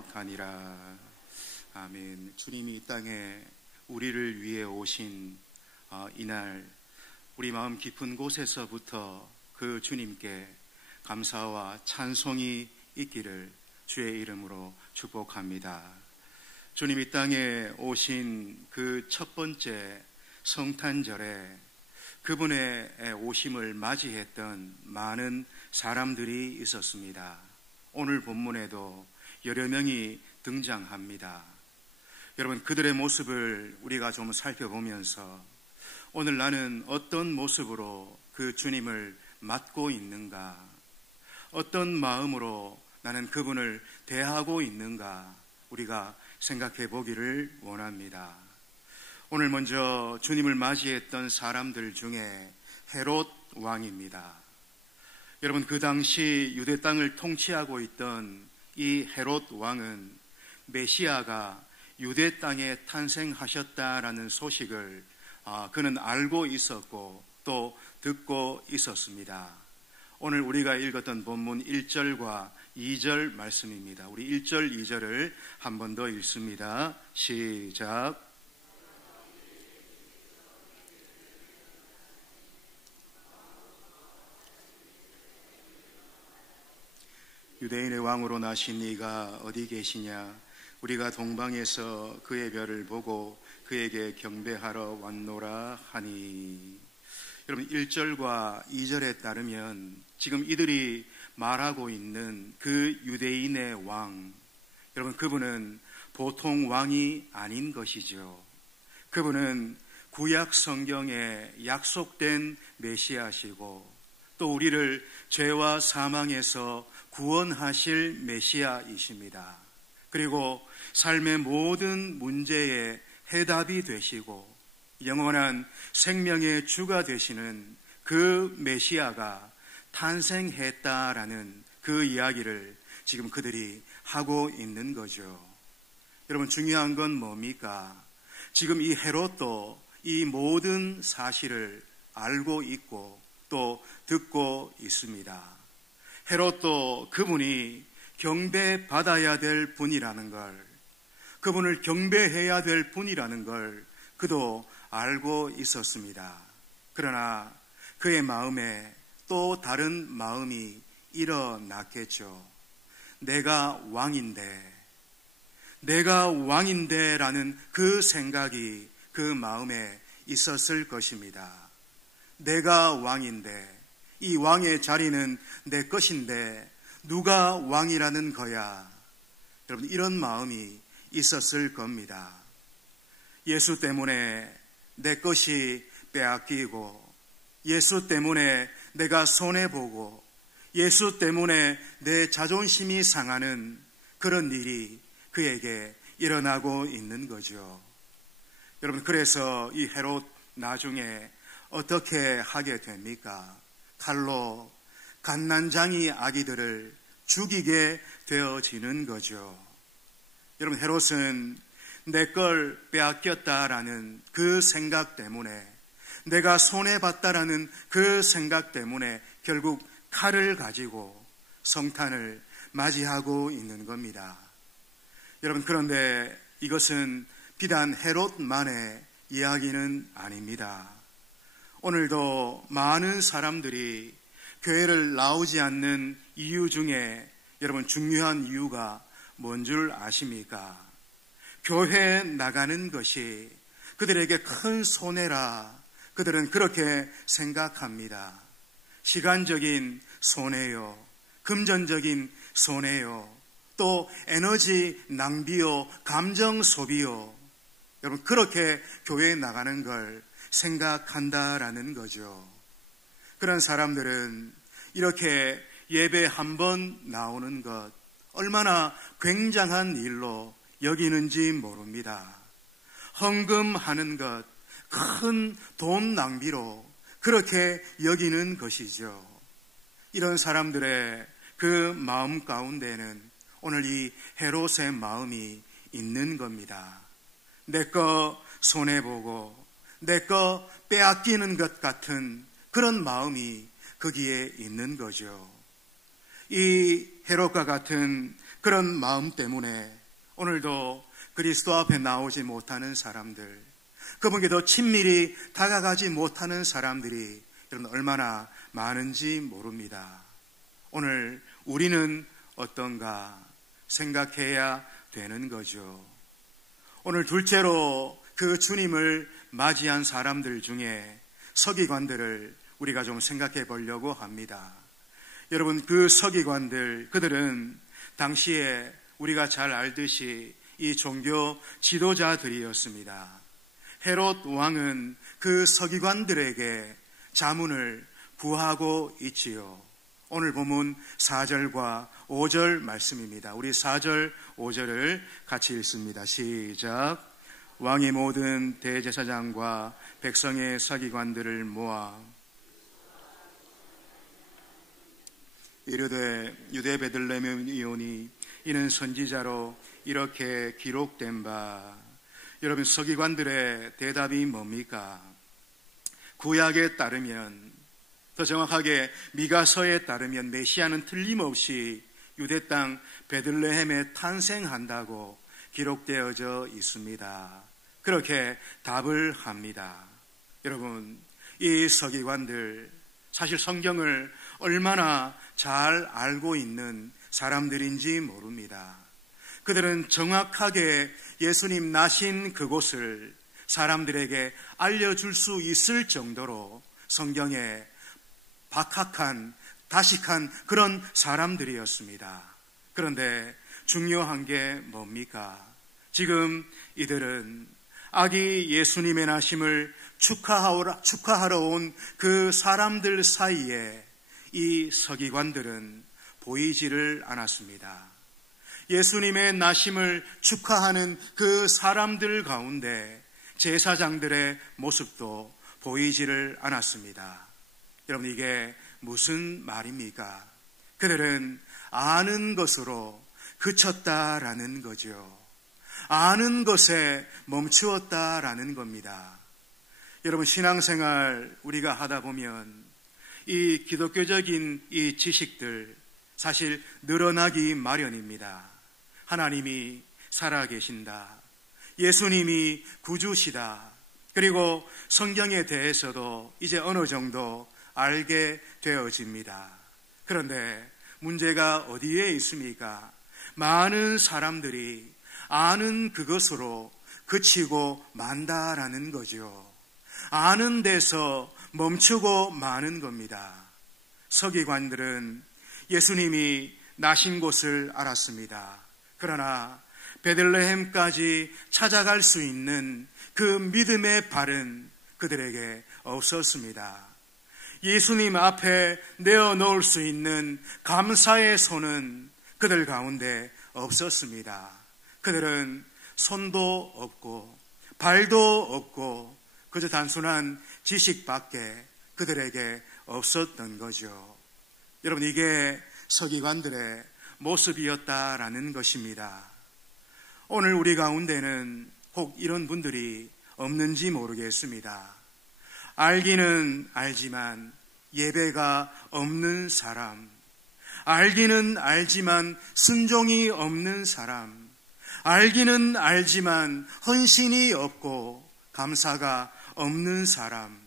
거룩하니라. 아멘. 주님이 이 땅에 우리를 위해 오신 이날, 우리 마음 깊은 곳에서부터 그 주님께 감사와 찬송이 있기를 주의 이름으로 축복합니다. 주님 이 땅에 오신 그 첫 번째 성탄절에 그분의 오심을 맞이했던 많은 사람들이 있었습니다. 오늘 본문에도 여러 명이 등장합니다. 여러분, 그들의 모습을 우리가 좀 살펴보면서 오늘 나는 어떤 모습으로 그 주님을 맞고 있는가, 어떤 마음으로 나는 그분을 대하고 있는가, 우리가 생각해 보기를 원합니다. 오늘 먼저 주님을 맞이했던 사람들 중에 헤롯 왕입니다. 여러분, 그 당시 유대 땅을 통치하고 있던 이 헤롯 왕은 메시아가 유대 땅에 탄생하셨다라는 소식을 그는 알고 있었고 또 듣고 있었습니다. 오늘 우리가 읽었던 본문 1절과 2절 말씀입니다. 우리 1절, 2절을 한 번 더 읽습니다. 시작. 유대인의 왕으로 나신 이가 어디 계시냐? 우리가 동방에서 그의 별을 보고 그에게 경배하러 왔노라 하니. 여러분, 1절과 2절에 따르면 지금 이들이 말하고 있는 그 유대인의 왕, 여러분, 그분은 보통 왕이 아닌 것이죠. 그분은 구약 성경에 약속된 메시아시고 또 우리를 죄와 사망에서 구원하실 메시아이십니다. 그리고 삶의 모든 문제의 해답이 되시고 영원한 생명의 주가 되시는 그 메시아가 탄생했다라는 그 이야기를 지금 그들이 하고 있는 거죠. 여러분, 중요한 건 뭡니까? 지금 이 헤롯도 이 모든 사실을 알고 있고 또 듣고 있습니다. 헤롯도 그분이 경배받아야 될 분이라는 걸, 그분을 경배해야 될 분이라는 걸 그도 알고 있었습니다. 그러나 그의 마음에 또 다른 마음이 일어났겠죠. 내가 왕인데 라는 그 생각이 그 마음에 있었을 것입니다. 내가 왕인데, 이 왕의 자리는 내 것인데 누가 왕이라는 거야? 여러분, 이런 마음이 있었을 겁니다. 예수 때문에 내 것이 빼앗기고, 예수 때문에 내가 손해보고, 예수 때문에 내 자존심이 상하는 그런 일이 그에게 일어나고 있는 거죠. 여러분, 그래서 이 헤롯 나중에 어떻게 하게 됩니까? 칼로 갓난장이 아기들을 죽이게 되어지는 거죠. 여러분, 헤롯은 내 걸 빼앗겼다라는 그 생각 때문에, 내가 손해봤다라는 그 생각 때문에 결국 칼을 가지고 성탄을 맞이하고 있는 겁니다. 여러분, 그런데 이것은 비단 헤롯만의 이야기는 아닙니다. 오늘도 많은 사람들이 교회를 나오지 않는 이유 중에 여러분, 중요한 이유가 뭔 줄 아십니까? 교회에 나가는 것이 그들에게 큰 손해라 그들은 그렇게 생각합니다. 시간적인 손해요, 금전적인 손해요, 또 에너지 낭비요, 감정 소비요. 여러분, 그렇게 교회에 나가는 걸 생각한다라는 거죠. 그런 사람들은 이렇게 예배 한 번 나오는 것 얼마나 굉장한 일로 여기는지 모릅니다. 헌금하는 것 큰 돈 낭비로 그렇게 여기는 것이죠. 이런 사람들의 그 마음 가운데는 오늘 이 헤롯의 마음이 있는 겁니다. 내 거 손해보고 내 거 빼앗기는 것 같은 그런 마음이 거기에 있는 거죠. 이 헤롯과 같은 그런 마음 때문에 오늘도 그리스도 앞에 나오지 못하는 사람들, 그분께 더 친밀히 다가가지 못하는 사람들이 여러분 얼마나 많은지 모릅니다. 오늘 우리는 어떤가 생각해야 되는 거죠. 오늘 둘째로 그 주님을 맞이한 사람들 중에 서기관들을 우리가 좀 생각해 보려고 합니다. 여러분, 그 서기관들, 그들은 당시에 우리가 잘 알듯이 이 종교 지도자들이었습니다. 헤롯 왕은 그 서기관들에게 자문을 구하고 있지요. 오늘 본문 4절과 5절 말씀입니다. 우리 4절, 5절을 같이 읽습니다. 시작. 왕이 모든 대제사장과 백성의 서기관들을 모아 이르되 유대 베들레헴이오니 이는 선지자로 이렇게 기록된 바. 여러분, 서기관들의 대답이 뭡니까? 구약에 따르면, 더 정확하게 미가서에 따르면 메시아는 틀림없이 유대 땅 베들레헴에 탄생한다고 기록되어져 있습니다. 그렇게 답을 합니다. 여러분, 이 서기관들 사실 성경을 얼마나 잘 알고 있는 사람들인지 모릅니다. 그들은 정확하게 예수님 나신 그곳을 사람들에게 알려줄 수 있을 정도로 성경에 박학한, 다식한 그런 사람들이었습니다. 그런데 중요한 게 뭡니까? 지금 이들은 아기 예수님의 나심을 축하하러 온 그 사람들 사이에 이 서기관들은 보이지를 않았습니다. 예수님의 나심을 축하하는 그 사람들 가운데 제사장들의 모습도 보이지를 않았습니다. 여러분, 이게 무슨 말입니까? 그들은 아는 것으로 그쳤다라는 거죠. 아는 것에 멈추었다라는 겁니다. 여러분, 신앙생활 우리가 하다 보면 이 기독교적인 이 지식들 사실 늘어나기 마련입니다. 하나님이 살아계신다. 예수님이 구주시다. 그리고 성경에 대해서도 이제 어느 정도 알게 되어집니다. 그런데 문제가 어디에 있습니까? 많은 사람들이 아는 그것으로 그치고 만다라는 거죠. 아는 데서 멈추고 마는 겁니다. 서기관들은 예수님이 나신 곳을 알았습니다. 그러나 베들레헴까지 찾아갈 수 있는 그 믿음의 발은 그들에게 없었습니다. 예수님 앞에 내어놓을 수 있는 감사의 손은 그들 가운데 없었습니다. 그들은 손도 없고 발도 없고 그저 단순한 지식밖에 그들에게 없었던 거죠. 여러분, 이게 서기관들의 모습이었다라는 것입니다. 오늘 우리 가운데는 혹 이런 분들이 없는지 모르겠습니다. 알기는 알지만 예배가 없는 사람, 알기는 알지만 순종이 없는 사람, 알기는 알지만 헌신이 없고 감사가 없는 사람,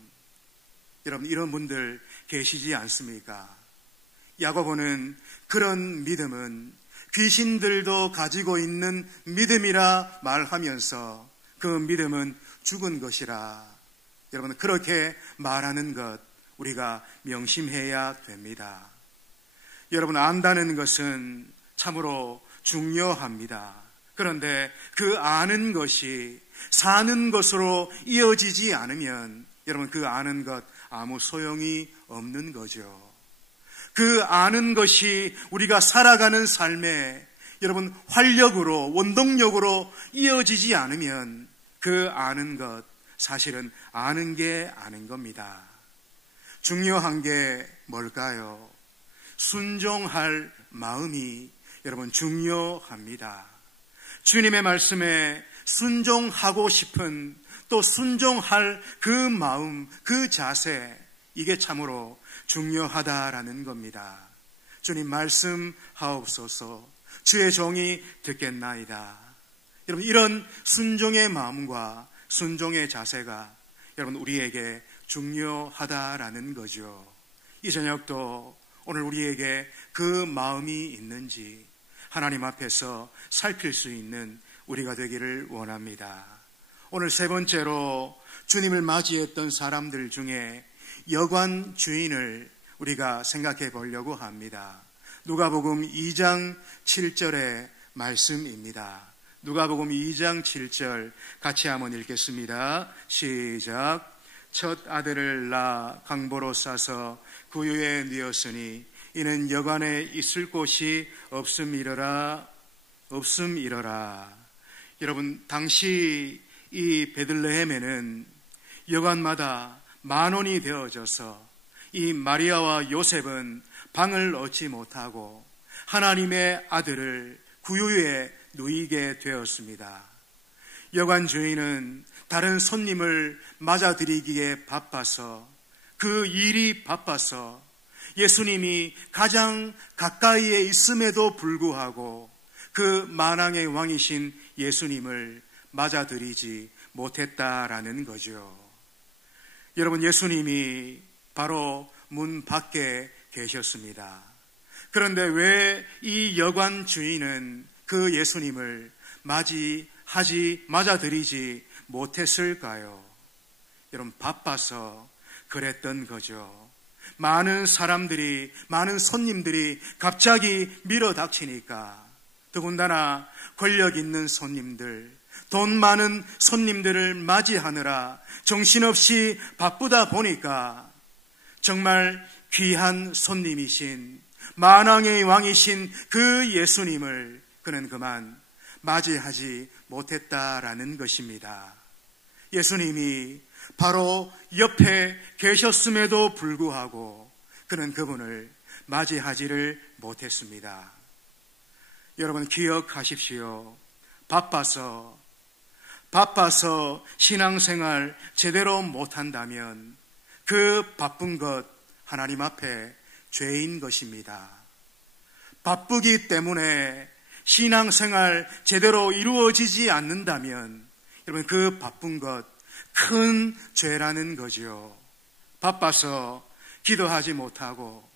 여러분, 이런 분들 계시지 않습니까? 야고보는 그런 믿음은 귀신들도 가지고 있는 믿음이라 말하면서 그 믿음은 죽은 것이라. 여러분, 그렇게 말하는 것 우리가 명심해야 됩니다. 여러분, 안다는 것은 참으로 중요합니다. 그런데 그 아는 것이 사는 것으로 이어지지 않으면 여러분, 그 아는 것 아무 소용이 없는 거죠. 그 아는 것이 우리가 살아가는 삶에 여러분 활력으로, 원동력으로 이어지지 않으면 그 아는 것 사실은 아는 게 아닌 겁니다. 중요한 게 뭘까요? 순종할 마음이 여러분 중요합니다. 주님의 말씀에 순종하고 싶은, 또 순종할 그 마음, 그 자세, 이게 참으로 중요하다라는 겁니다. 주님 말씀하옵소서. 주의 종이 듣겠나이다. 여러분, 이런 순종의 마음과 순종의 자세가 여러분 우리에게 중요하다라는 거죠. 이 저녁도 오늘 우리에게 그 마음이 있는지 하나님 앞에서 살필 수 있는 우리가 되기를 원합니다. 오늘 세 번째로 주님을 맞이했던 사람들 중에 여관 주인을 우리가 생각해 보려고 합니다. 누가복음 2장 7절의 말씀입니다. 누가복음 2장 7절 같이 한번 읽겠습니다. 시작. 첫 아들을 낳아 강보로 싸서 구유에 뉘었으니 이는 여관에 있을 곳이 없음이러라. 여러분, 당시 이 베들레헴에는 여관마다 만원이 되어져서 이 마리아와 요셉은 방을 얻지 못하고 하나님의 아들을 구유에 누이게 되었습니다. 여관 주인은 다른 손님을 맞아들이기에 바빠서, 그 일이 바빠서 예수님이 가장 가까이에 있음에도 불구하고 그 만왕의 왕이신 예수님을 맞아들이지 못했다라는 거죠. 여러분, 예수님이 바로 문 밖에 계셨습니다. 그런데 왜 이 여관 주인은 그 예수님을 맞아들이지 못했을까요? 여러분, 바빠서 그랬던 거죠. 많은 손님들이 갑자기 밀어닥치니까, 더군다나 권력 있는 손님들, 돈 많은 손님들을 맞이하느라 정신없이 바쁘다 보니까 정말 귀한 손님이신 만왕의 왕이신 그 예수님을 그는 그만 맞이하지 못했다라는 것입니다. 예수님이 바로 옆에 계셨음에도 불구하고 그는 그분을 맞이하지를 못했습니다. 여러분, 기억하십시오. 바빠서 신앙생활 제대로 못한다면 그 바쁜 것 하나님 앞에 죄인 것입니다. 바쁘기 때문에 신앙생활 제대로 이루어지지 않는다면 여러분, 그 바쁜 것 큰 죄라는 거죠. 바빠서 기도하지 못하고,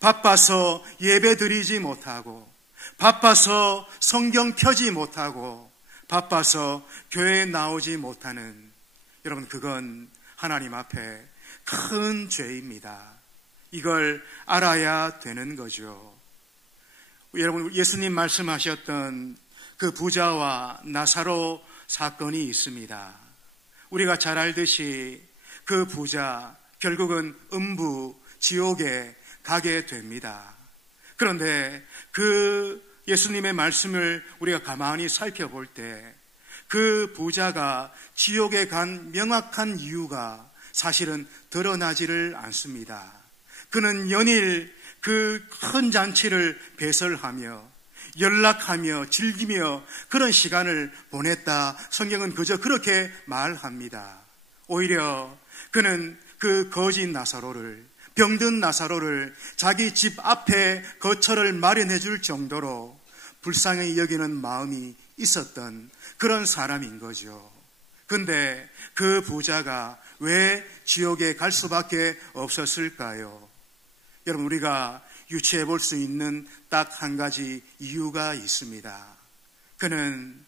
바빠서 예배 드리지 못하고, 바빠서 성경 펴지 못하고, 바빠서 교회에 나오지 못하는, 여러분, 그건 하나님 앞에 큰 죄입니다. 이걸 알아야 되는 거죠. 여러분, 예수님 말씀하셨던 그 부자와 나사로 사건이 있습니다. 우리가 잘 알듯이 그 부자 결국은 음부 지옥에 가게 됩니다. 그런데 그 예수님의 말씀을 우리가 가만히 살펴볼 때 그 부자가 지옥에 간 명확한 이유가 사실은 드러나지를 않습니다. 그는 연일 그 큰 잔치를 배설하며 연락하며 즐기며 그런 시간을 보냈다. 성경은 그저 그렇게 말합니다. 오히려 그는 그 거진 나사로를, 병든 나사로를 자기 집 앞에 거처를 마련해 줄 정도로 불쌍히 여기는 마음이 있었던 그런 사람인 거죠. 근데 그 부자가 왜 지옥에 갈 수밖에 없었을까요? 여러분, 우리가 유추해 볼 수 있는 딱 한 가지 이유가 있습니다. 그는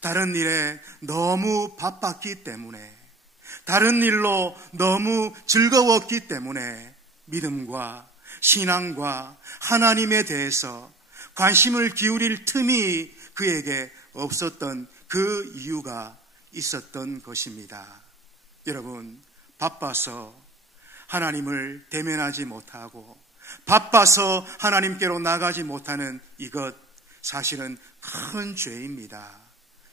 다른 일에 너무 바빴기 때문에, 다른 일로 너무 즐거웠기 때문에 믿음과 신앙과 하나님에 대해서 관심을 기울일 틈이 그에게 없었던 그 이유가 있었던 것입니다. 여러분, 바빠서 하나님을 대면하지 못하고 바빠서 하나님께로 나가지 못하는 이것 사실은 큰 죄입니다.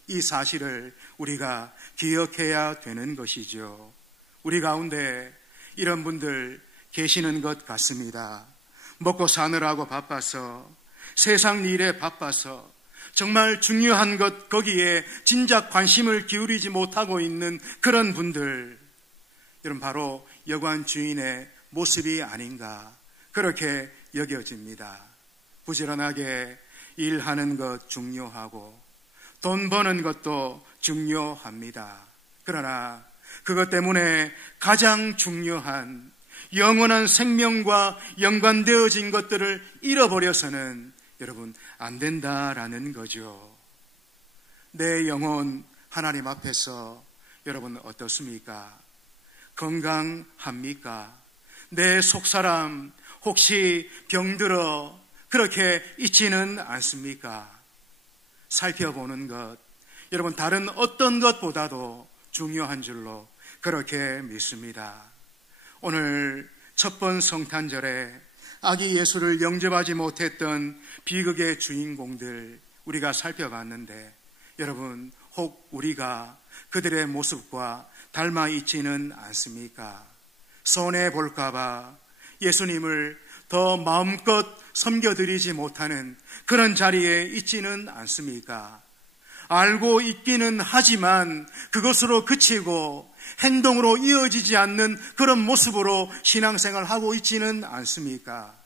이 사실을 우리가 기억해야 되는 것이죠. 우리 가운데 이런 분들 계시는 것 같습니다. 먹고 사느라고 바빠서, 세상 일에 바빠서 정말 중요한 것 거기에 진작 관심을 기울이지 못하고 있는 그런 분들, 여러분, 바로 여관 주인의 모습이 아닌가 그렇게 여겨집니다. 부지런하게 일하는 것 중요하고 돈 버는 것도 중요합니다. 그러나 그것 때문에 가장 중요한 영원한 생명과 연관되어진 것들을 잃어버려서는 여러분 안 된다라는 거죠. 내 영혼 하나님 앞에서 여러분 어떻습니까? 건강합니까? 내 속사람 혹시 병들어 그렇게 있지는 않습니까? 살펴보는 것, 여러분 다른 어떤 것보다도 중요한 줄로 그렇게 믿습니다. 오늘 첫 번 성탄절에 아기 예수를 영접하지 못했던 비극의 주인공들 우리가 살펴봤는데 여러분 혹 우리가 그들의 모습과 닮아 있지는 않습니까? 손해볼까봐 예수님을 더 마음껏 섬겨드리지 못하는 그런 자리에 있지는 않습니까? 알고 있기는 하지만 그것으로 그치고 행동으로 이어지지 않는 그런 모습으로 신앙생활을 하고 있지는 않습니까?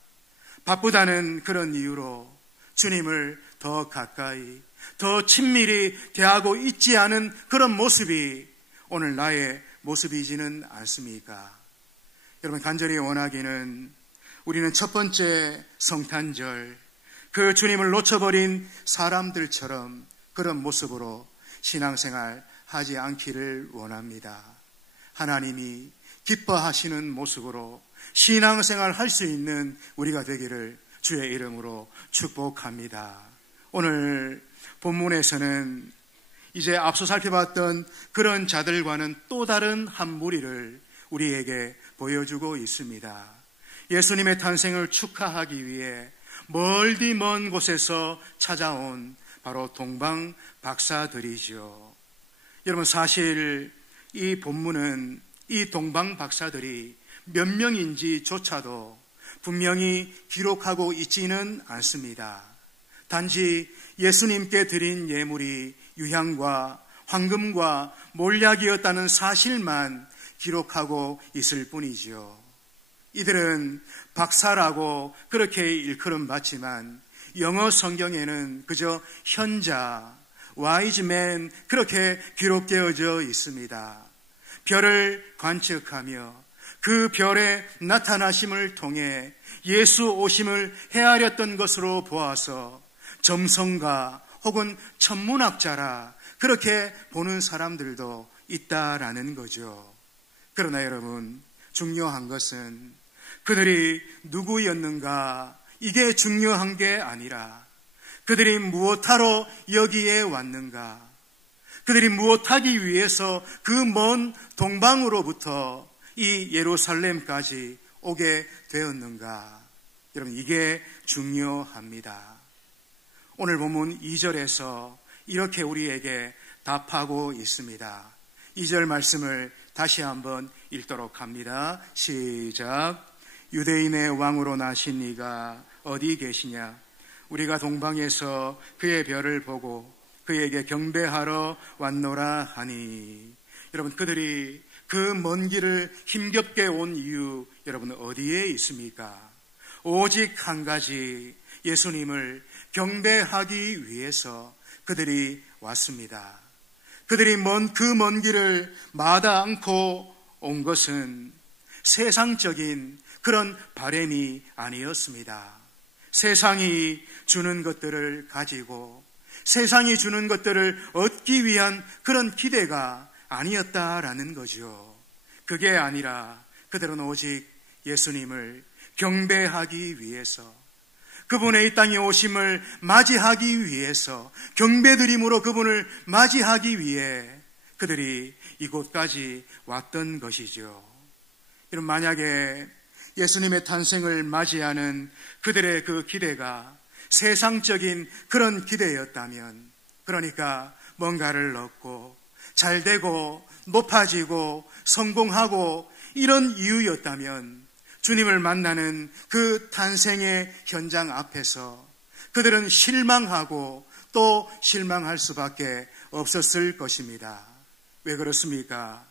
바쁘다는 그런 이유로 주님을 더 가까이, 더 친밀히 대하고 있지 않은 그런 모습이 오늘 나의 모습이지는 않습니까? 여러분 간절히 원하기는 우리는 첫 번째 성탄절 그 주님을 놓쳐버린 사람들처럼 그런 모습으로 신앙생활 하지 않기를 원합니다. 하나님이 기뻐하시는 모습으로 신앙생활 할 수 있는 우리가 되기를 주의 이름으로 축복합니다. 오늘 본문에서는 이제 앞서 살펴봤던 그런 자들과는 또 다른 한 무리를 우리에게 보여주고 있습니다. 예수님의 탄생을 축하하기 위해 멀디 먼 곳에서 찾아온 바로 동방 박사들이죠. 여러분 사실 이 본문은 이 동방 박사들이 몇 명인지조차도 분명히 기록하고 있지는 않습니다. 단지 예수님께 드린 예물이 유향과 황금과 몰약이었다는 사실만 기록하고 있을 뿐이죠. 이들은 박사라고 그렇게 일컬음받지만 영어 성경에는 그저 현자, wise man 그렇게 기록되어져 있습니다. 별을 관측하며 그 별의 나타나심을 통해 예수 오심을 헤아렸던 것으로 보아서 점성가 혹은 천문학자라 그렇게 보는 사람들도 있다라는 거죠. 그러나 여러분 중요한 것은 그들이 누구였는가 이게 중요한 게 아니라 그들이 무엇하러 여기에 왔는가, 그들이 무엇하기 위해서 그 먼 동방으로부터 이 예루살렘까지 오게 되었는가. 여러분 이게 중요합니다. 오늘 본문 2절에서 이렇게 우리에게 답하고 있습니다. 2절 말씀을 다시 한번 읽도록 합니다. 시작. 유대인의 왕으로 나신 이가 어디 계시냐? 우리가 동방에서 그의 별을 보고 그에게 경배하러 왔노라 하니. 여러분 그들이 그 먼 길을 힘겹게 온 이유 여러분 어디에 있습니까? 오직 한 가지, 예수님을 경배하기 위해서 그들이 왔습니다. 그들이 그 먼 길을 마다 않고 온 것은 세상적인 그런 바램이 아니었습니다. 세상이 주는 것들을 가지고 세상이 주는 것들을 얻기 위한 그런 기대가 아니었다라는 거죠. 그게 아니라 그들은 오직 예수님을 경배하기 위해서, 그분의 이 땅에 오심을 맞이하기 위해서, 경배드림으로 그분을 맞이하기 위해 그들이 이곳까지 왔던 것이죠. 여러분 만약에 예수님의 탄생을 맞이하는 그들의 그 기대가 세상적인 그런 기대였다면, 그러니까 뭔가를 얻고 잘되고 높아지고 성공하고 이런 이유였다면 주님을 만나는 그 탄생의 현장 앞에서 그들은 실망하고 또 실망할 수밖에 없었을 것입니다. 왜 그렇습니까?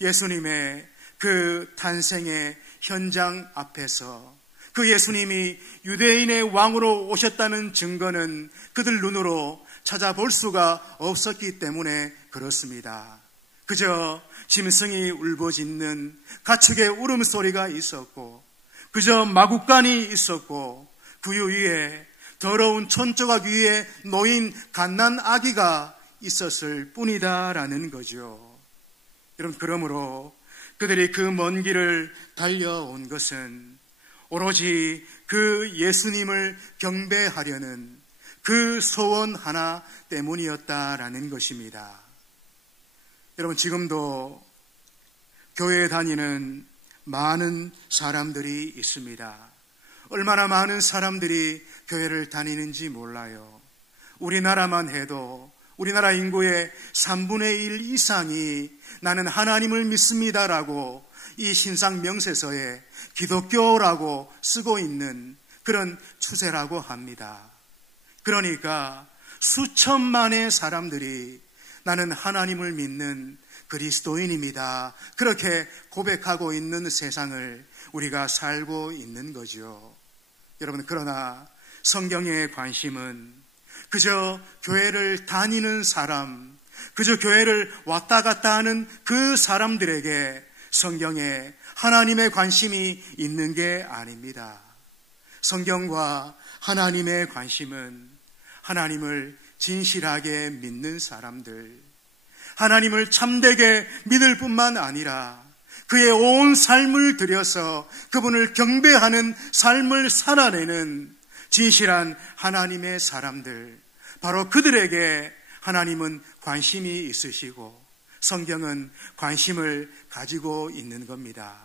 예수님의 그 탄생의 현장 앞에서 그 예수님이 유대인의 왕으로 오셨다는 증거는 그들 눈으로 찾아볼 수가 없었기 때문에 그렇습니다. 그저 짐승이 울부짖는 가축의 울음소리가 있었고, 그저 마구간이 있었고, 그 위에 더러운 촌조각 위에 놓인 갓난 아기가 있었을 뿐이다라는 거죠. 여러분, 그러므로 그들이 그 먼 길을 달려온 것은 오로지 그 예수님을 경배하려는 그 소원 하나 때문이었다라는 것입니다. 여러분, 지금도 교회에 다니는 많은 사람들이 있습니다. 얼마나 많은 사람들이 교회를 다니는지 몰라요. 우리나라만 해도 우리나라 인구의 3분의 1 이상이 나는 하나님을 믿습니다라고 이 신상 명세서에 기독교라고 쓰고 있는 그런 추세라고 합니다. 그러니까 수천만의 사람들이 나는 하나님을 믿는 그리스도인입니다, 그렇게 고백하고 있는 세상을 우리가 살고 있는 거죠. 여러분, 그러나 성경의 관심은 그저 교회를 다니는 사람, 그저 교회를 왔다 갔다 하는 그 사람들에게 성경에 하나님의 관심이 있는 게 아닙니다. 성경과 하나님의 관심은 하나님을 진실하게 믿는 사람들, 하나님을 참되게 믿을 뿐만 아니라 그의 온 삶을 들여서 그분을 경배하는 삶을 살아내는 진실한 하나님의 사람들, 바로 그들에게 하나님은 관심이 있으시고 성경은 관심을 가지고 있는 겁니다.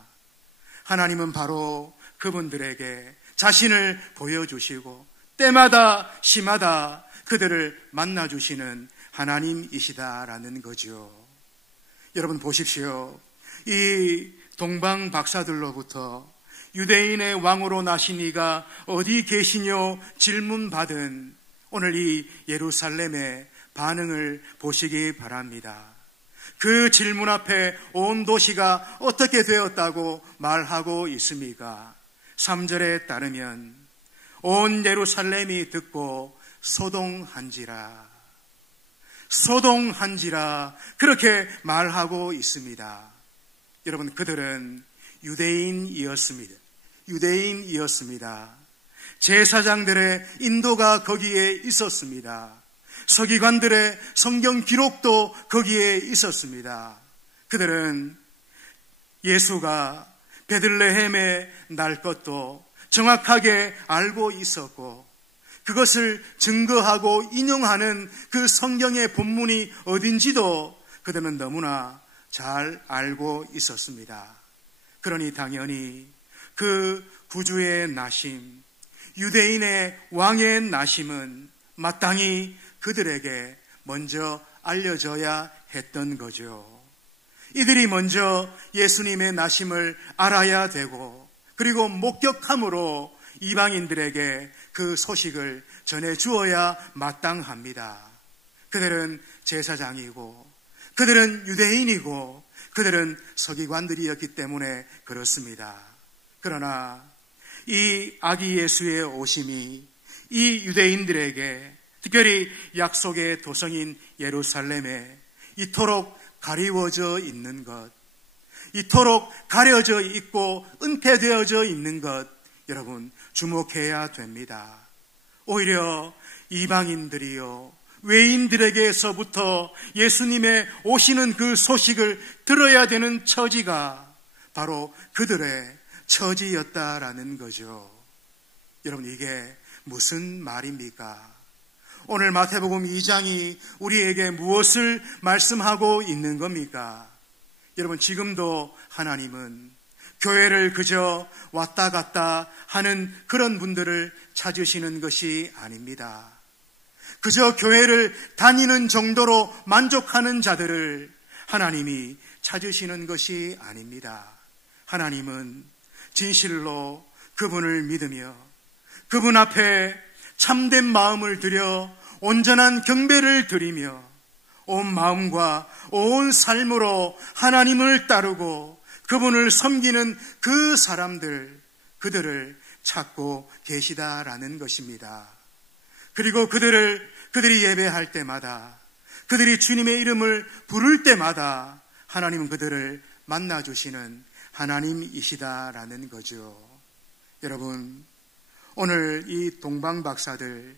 하나님은 바로 그분들에게 자신을 보여주시고 때마다 시마다 그들을 만나주시는 하나님이시다라는 거죠. 여러분 보십시오. 이 동방 박사들로부터 유대인의 왕으로 나신 이가 어디 계시뇨 질문받은 오늘 이 예루살렘의 반응을 보시기 바랍니다. 그 질문 앞에 온 도시가 어떻게 되었다고 말하고 있습니까? 3절에 따르면 온 예루살렘이 듣고 소동한지라, 소동한지라 그렇게 말하고 있습니다. 여러분, 그들은 유대인이었습니다. 제사장들의 인도가 거기에 있었습니다. 서기관들의 성경 기록도 거기에 있었습니다. 그들은 예수가 베들레헴에 날 것도 정확하게 알고 있었고, 그것을 증거하고 인용하는 그 성경의 본문이 어딘지도 그들은 너무나 잘 알고 있었습니다. 그러니 당연히 그 구주의 나심, 유대인의 왕의 나심은 마땅히 그들에게 먼저 알려져야 했던 거죠. 이들이 먼저 예수님의 나심을 알아야 되고, 그리고 목격함으로 이방인들에게 그 소식을 전해 주어야 마땅합니다. 그들은 제사장이고, 그들은 유대인이고, 그들은 서기관들이었기 때문에 그렇습니다. 그러나 이 아기 예수의 오심이 이 유대인들에게, 특별히 약속의 도성인 예루살렘에 이토록 가리워져 있는 것, 이토록 가려져 있고 은폐되어져 있는 것, 여러분 주목해야 됩니다. 오히려 이방인들이요, 외인들에게서부터 예수님의 오시는 그 소식을 들어야 되는 처지가 바로 그들의 처지였다라는 거죠. 여러분, 이게 무슨 말입니까? 오늘 마태복음 2장이 우리에게 무엇을 말씀하고 있는 겁니까? 여러분, 지금도 하나님은 교회를 그저 왔다 갔다 하는 그런 분들을 찾으시는 것이 아닙니다. 그저 교회를 다니는 정도로 만족하는 자들을 하나님이 찾으시는 것이 아닙니다. 하나님은 진실로 그분을 믿으며 그분 앞에 참된 마음을 들여 온전한 경배를 드리며 온 마음과 온 삶으로 하나님을 따르고 그분을 섬기는 그 사람들, 그들을 찾고 계시다라는 것입니다. 그리고 그들이 예배할 때마다, 그들이 주님의 이름을 부를 때마다 하나님은 그들을 만나주시는 하나님이시다라는 거죠. 여러분, 오늘 이 동방박사들,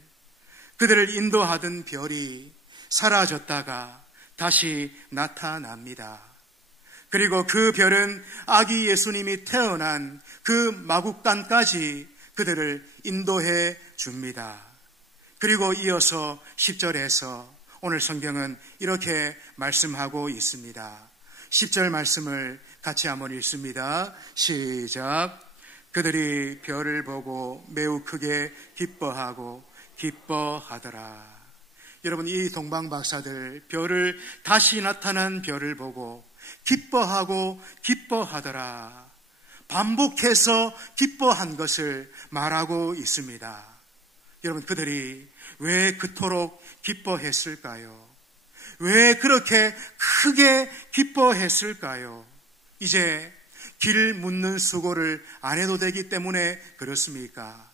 그들을 인도하던 별이 사라졌다가 다시 나타납니다. 그리고 그 별은 아기 예수님이 태어난 그 마국 땅까지 그들을 인도해 줍니다. 그리고 이어서 10절에서 오늘 성경은 이렇게 말씀하고 있습니다. 10절 말씀을 같이 한번 읽습니다. 시작. 그들이 별을 보고 매우 크게 기뻐하더라. 여러분, 이 동방박사들 별을, 다시 나타난 별을 보고 기뻐하더라. 반복해서 기뻐한 것을 말하고 있습니다. 여러분, 그들이 왜 그토록 기뻐했을까요? 왜 그렇게 크게 기뻐했을까요? 이제 길 묻는 수고를 안 해도 되기 때문에 그렇습니까?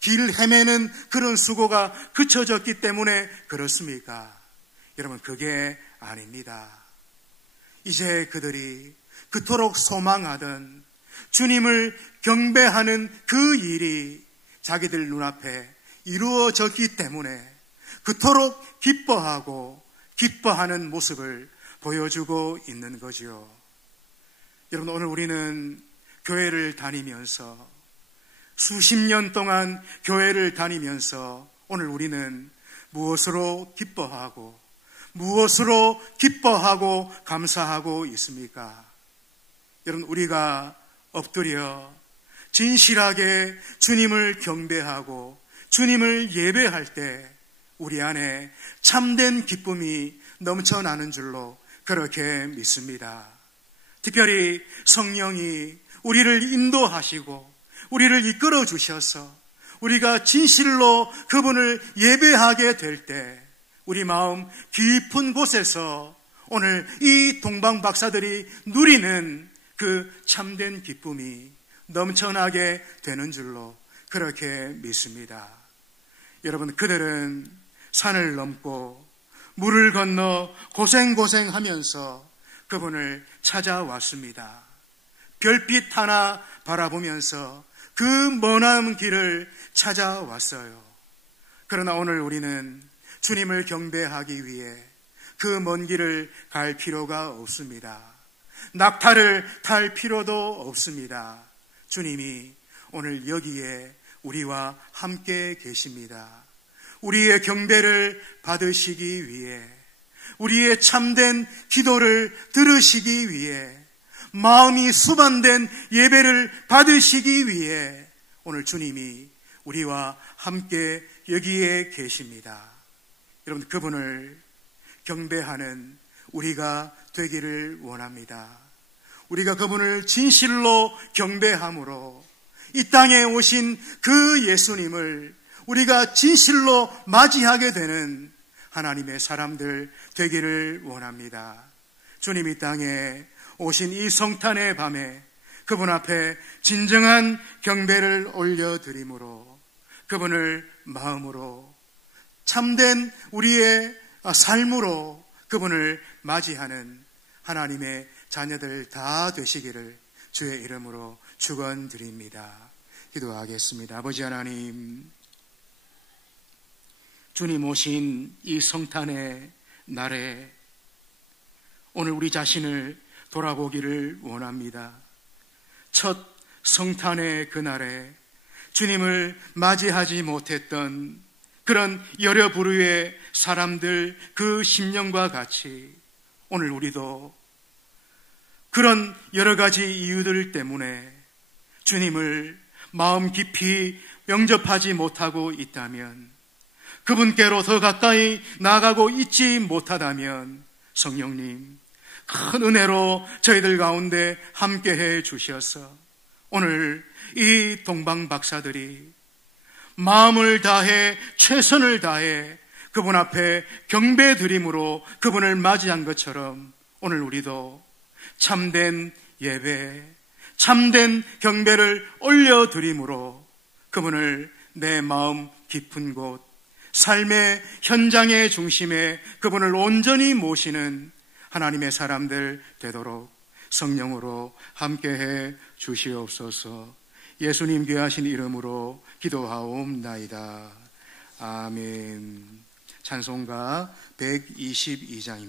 길 헤매는 그런 수고가 그쳐졌기 때문에 그렇습니까? 여러분, 그게 아닙니다. 이제 그들이 그토록 소망하던 주님을 경배하는 그 일이 자기들 눈앞에 이루어졌기 때문에 그토록 기뻐하는 모습을 보여주고 있는 거지요. 여러분, 오늘 우리는 교회를 다니면서, 수십 년 동안 교회를 다니면서 오늘 우리는 무엇으로 기뻐하고 감사하고 있습니까? 여러분, 우리가 엎드려 진실하게 주님을 경배하고 주님을 예배할 때 우리 안에 참된 기쁨이 넘쳐나는 줄로 그렇게 믿습니다. 특별히 성령이 우리를 인도하시고 우리를 이끌어 주셔서 우리가 진실로 그분을 예배하게 될 때 우리 마음 깊은 곳에서 오늘 이 동방박사들이 누리는 그 참된 기쁨이 넘쳐나게 되는 줄로 그렇게 믿습니다. 여러분, 그들은 산을 넘고 물을 건너 고생하면서 그분을 찾아왔습니다. 별빛 하나 바라보면서 그 머나먼 길을 찾아왔어요. 그러나 오늘 우리는 주님을 경배하기 위해 그 먼 길을 갈 필요가 없습니다. 낙타를 탈 필요도 없습니다. 주님이 오늘 여기에 우리와 함께 계십니다. 우리의 경배를 받으시기 위해, 우리의 참된 기도를 들으시기 위해, 마음이 수반된 예배를 받으시기 위해 오늘 주님이 우리와 함께 여기에 계십니다. 여러분, 그분을 경배하는 우리가 되기를 원합니다. 우리가 그분을 진실로 경배함으로 이 땅에 오신 그 예수님을 우리가 진실로 맞이하게 되는 하나님의 사람들 되기를 원합니다. 주님 이 땅에 오신 이 성탄의 밤에 그분 앞에 진정한 경배를 올려드림으로 그분을 마음으로 참된 우리의 삶으로 그분을 맞이하는 하나님의 자녀들 다 되시기를 주의 이름으로 축원드립니다. 기도하겠습니다. 아버지 하나님, 주님 오신 이 성탄의 날에 오늘 우리 자신을 돌아보기를 원합니다. 첫 성탄의 그날에 주님을 맞이하지 못했던 그런 여러 부류의 사람들 그 심령과 같이 오늘 우리도 그런 여러 가지 이유들 때문에 주님을 마음 깊이 영접하지 못하고 있다면, 그분께로 더 가까이 나아가고 있지 못하다면 성령님 큰 은혜로 저희들 가운데 함께해 주셔서 오늘 이 동방박사들이 마음을 다해 최선을 다해 그분 앞에 경배드림으로 그분을 맞이한 것처럼 오늘 우리도 참된 예배, 참된 경배를 올려드림으로 그분을 내 마음 깊은 곳, 삶의 현장의 중심에 그분을 온전히 모시는 하나님의 사람들 되도록 성령으로 함께해 주시옵소서. 예수님 귀하신 이름으로 기도하옵나이다. 아멘. 찬송가 122장입니다.